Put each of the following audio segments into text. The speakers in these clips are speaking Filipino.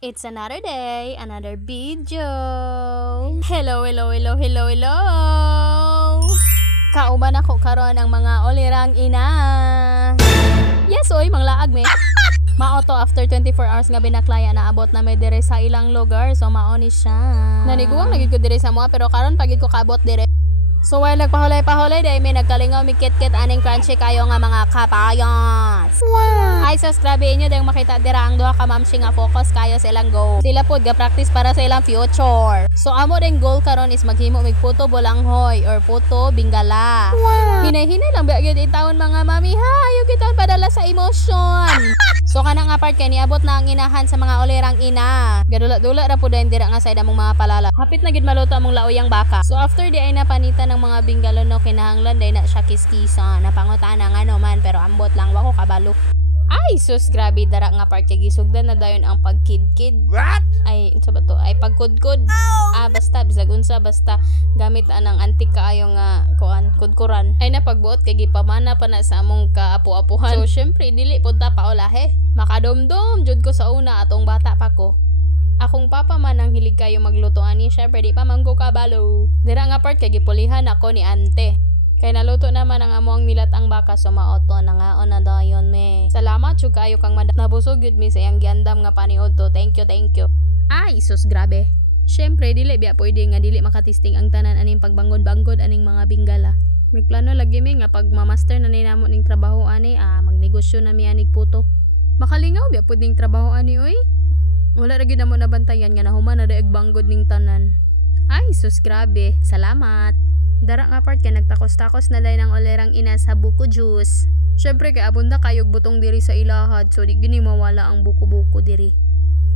It's another day, another video. Hello. Kauban ako karon ang mga olirang ina. Yes, oy, manglaag me. Maoto after 24 hours nga binaklaya na abot na may dire sa ilang lugar. So maoni siya. Naniguang nagid ko dire sa mga pero karon pagid ko kabot dire. So while nagpahulay dahil may nagkalingaw may kit-kit aning crunchy kayo nga mga kapayas. Wow! Ay sus, grabe inyo dahil makita dira ang duha ka mamsi nga focus kayo sa ilang go. Sila pod ga practice para sa ilang future. So amo din goal karon is maghimo mig puto bolanghoy or puto bingala. Wow! Hinay-hinay lang ba gyud itawon mga mami ha, ayo kita padala sa emotion. So kanang apart kay niabot na ang inahan sa mga olirang ina. Gadula-dula ra pud dira nga sa idamong mga palala. Hapit na gid maluto among lauyang baka. So after di ay napanitan ng mga bingalo no kinahanglan day na siya kiskisa. Napangutana nga no man pero ambot lang wako kabalo. Ay sus, grabe dara nga part kay gisugdan na dayon ang pagkidkid. What? Ay unsa ba to? Ay pagkudkod. Basta bisag unsa basta gamit anang antik kaayo nga kuan kudkuran. Ay napagbuot kay gipamana pa na sa among kaapo-apuhan. So syempre dili pod ta paulahe. Makadomdom jud ko sa una atong bata pa ko. Akong papa man ang hilig kayo magluto ani, syempre di pa mangko kabalo. Dira nga part kay gipulihan ako ni ante. Kay naluto naman ang among nilatang baka so maoto na nga na dayon me. Salamat jud kayo kang nabusog yun mi sa iyang giandam nga paniod to. Thank you. Ay sus, grabe. Syempre dili biya pwede nga dili makatisting ang tanan aning pagbangod-bangod aning mga bingala. Magplano lagi mi nga pag mamaster na ni namo ning trabaho ani magnegosyo na mi anig puto. Makalingaw biya pud ning trabaho ani oy. Wala ra gyud namo nabantayan nga nahuman na daig banggod ning tanan. Ay sus, grabe. Salamat. Dara nga part kay nagtakos-takos na dayon ang olerang ina sa buko juice. Syempre kay abunda kayog butong diri sa ilahad so di gini mawala ang buko-buko diri.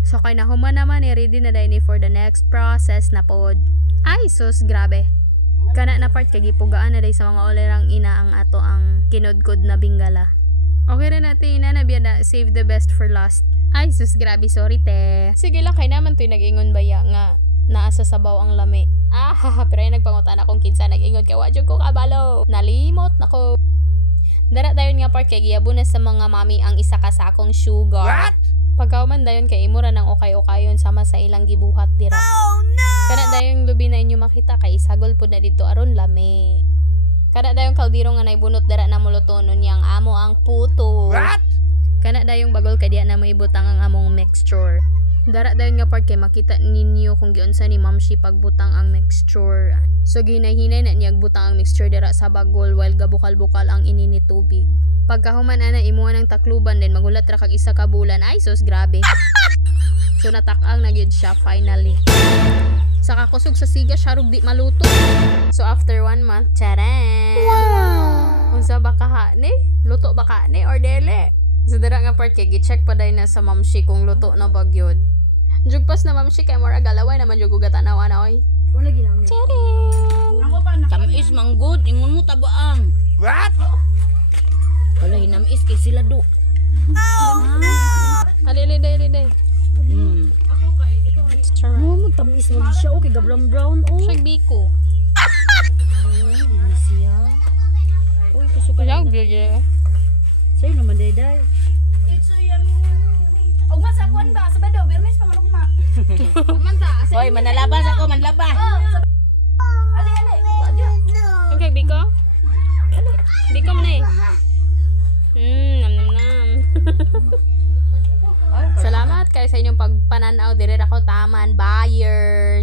So kay nahuman naman ready na dayon for the next process na pod. Ay sus, grabe. Kana na part kay gipugaan na dayon sa mga olerang ina ang ato ang kinudkod na bingala. Okay rin natin na biya na save the best for last. Ay sus, grabe, sorry te. Sige lang kay naman to'y nag-ingon baya nga naasa sabaw ang lami. Pero ay nagpangutan akong kinsa nag-ingon kay wadyo ko kabalo. Nalimot nako. Dara dayon nga part kay giyabo na sa mga mami ang isa ka sa akong sugar. What? Pagkauman dayon kay imura ng okay-okayon sama sa ilang gibuhat dira. Oh no! Kana dayon lubi na inyo makita kay isagol pud na dito aron lami. Kana dayon kaldero nga naibunot dara na mulutonon yang amo ang puto. What? Kana dayong bagol kay diya na maibutang ang among mixture. Dara dayon nga part kay makita ninyo kung giunsa ni Mamshi pagbutang ang mixture. So ginay-hinay na niyag butang ang mixture dira sa bagol while gabukal-bukal ang ininit tubig. Pagkahuman ana imuha ng takluban din magulat ra kag isa ka bulan. Ay sus, grabe. So natak-ang na gyud siya finally. Sa kakusog sa siga siya rug di maluto. So after 1 month, charan. Wow! Unsa ba ka ni? Luto ba ka ni or dele? So dara nga part kay gi-check pa day na sa Mamshi kung luto na ba gyud. Jugpas na Mamshi kay mura galaway naman jud gatanaw ana oy. Wala ginamit. Ako pa na tamis manggod ingon mo tabaang. What? Wala hinamis kay sila do. Oh no. Ali day. Ako kay ikaw. Mo tamis mo siya okay ga brown oh. Siya biko. Ini siya. Uy kusukan. Kaya gilya. Say naman day. It's yummy. Og sa kuan ba sa bado bermis pa manugma. Manta. Hoy, manalabas ako, manlabas. Ali. Okay, biko. Biko mo na eh. Nam. Salamat kayo sa inyong pagpananaw. Dire ako taman buyer.